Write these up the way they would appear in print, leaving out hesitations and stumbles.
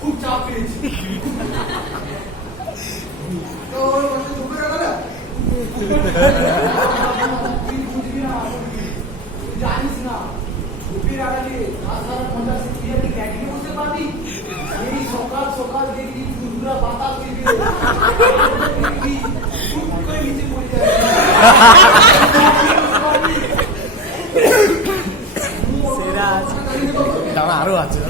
খুব চাপ পেয়েছি জানিস না ছবির আড়ালে বসতে পারবি এই সকাল সকাল দেখবি দুপুরা বাতাস দিবি নিচে পড়ে যাবে আরো আছে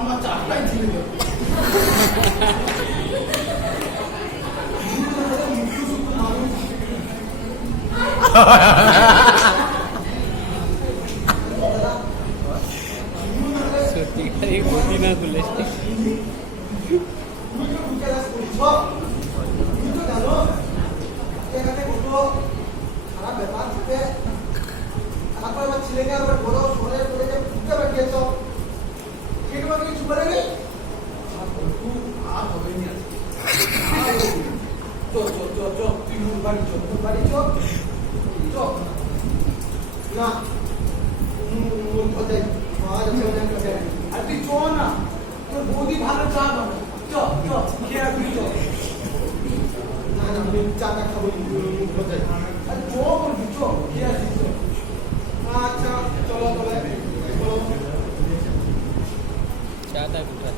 আমার চারটাই ছিল সত্যিকারই গতি না খুলে খারাপ ব্যাপার থাকে তারপর আমার ছেলেকে আবার বড় শহরে পড়ে যে ঢুকতে পাঠিয়েছ ঠিক মতো কিছু বলেনি আর হবে না তুই বাড়ি চো না আর তুই চো না তোর বৌদি ভালো চা বানাবে খেয়ে তুই চো না আমি চাটা খাবো আর চো বলবি চো খেয়ে আসিস আচ্ছা চলো চাটা কোথায়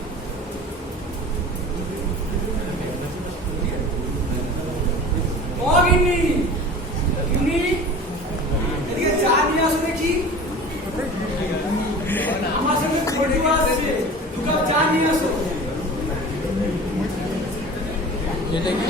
এদিকে চা নিয়ে আসো দেখি আমার সঙ্গে ছোট আসছে দু কাপ চা নিয়ে আসো এটা কি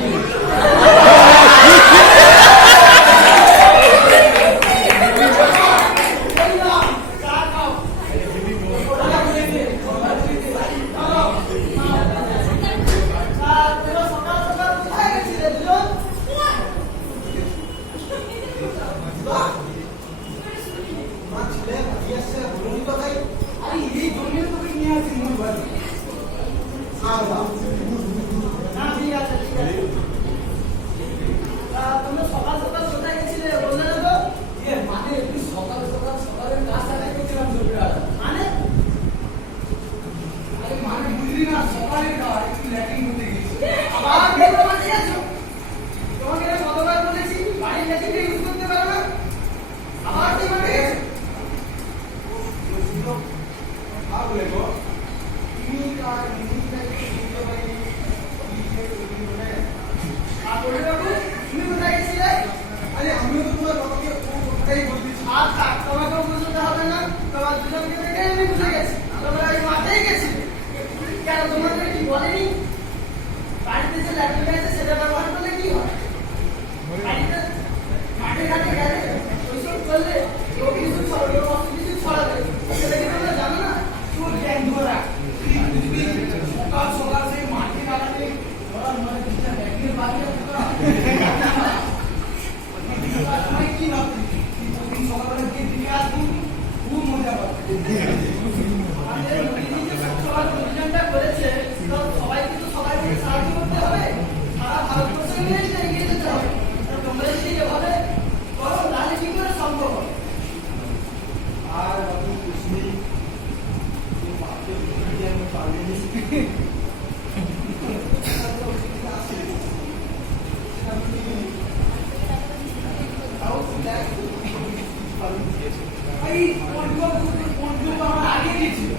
এই পর্যন্ত আমার আগে গিয়েছিল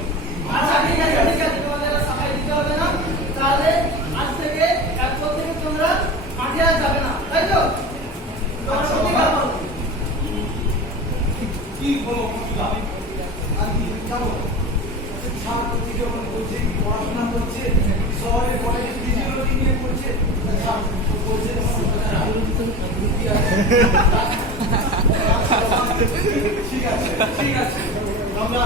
আচ্ছা ঠিক আছে তোমাদের সাফাই দিতে হবে না তাহলে আজ থেকে এরপর থেকে তোমরা মাঠে আর যাবে না তাই তো তোমার সত্যি কথা কি বলো আর কি কেমন ছাত্র যখন বলছে পড়াশোনা করছে শহরে কলেজে ফিজিওলজি নিয়ে পড়ছে বলছে ঠিক আছে ঠিক আছে আমরা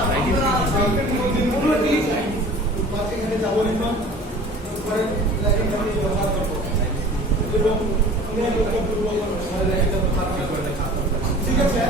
এখানে যাবো নিলাম পরে লাইব্রেরি ব্যবহার করবো এবং ঠিক আছে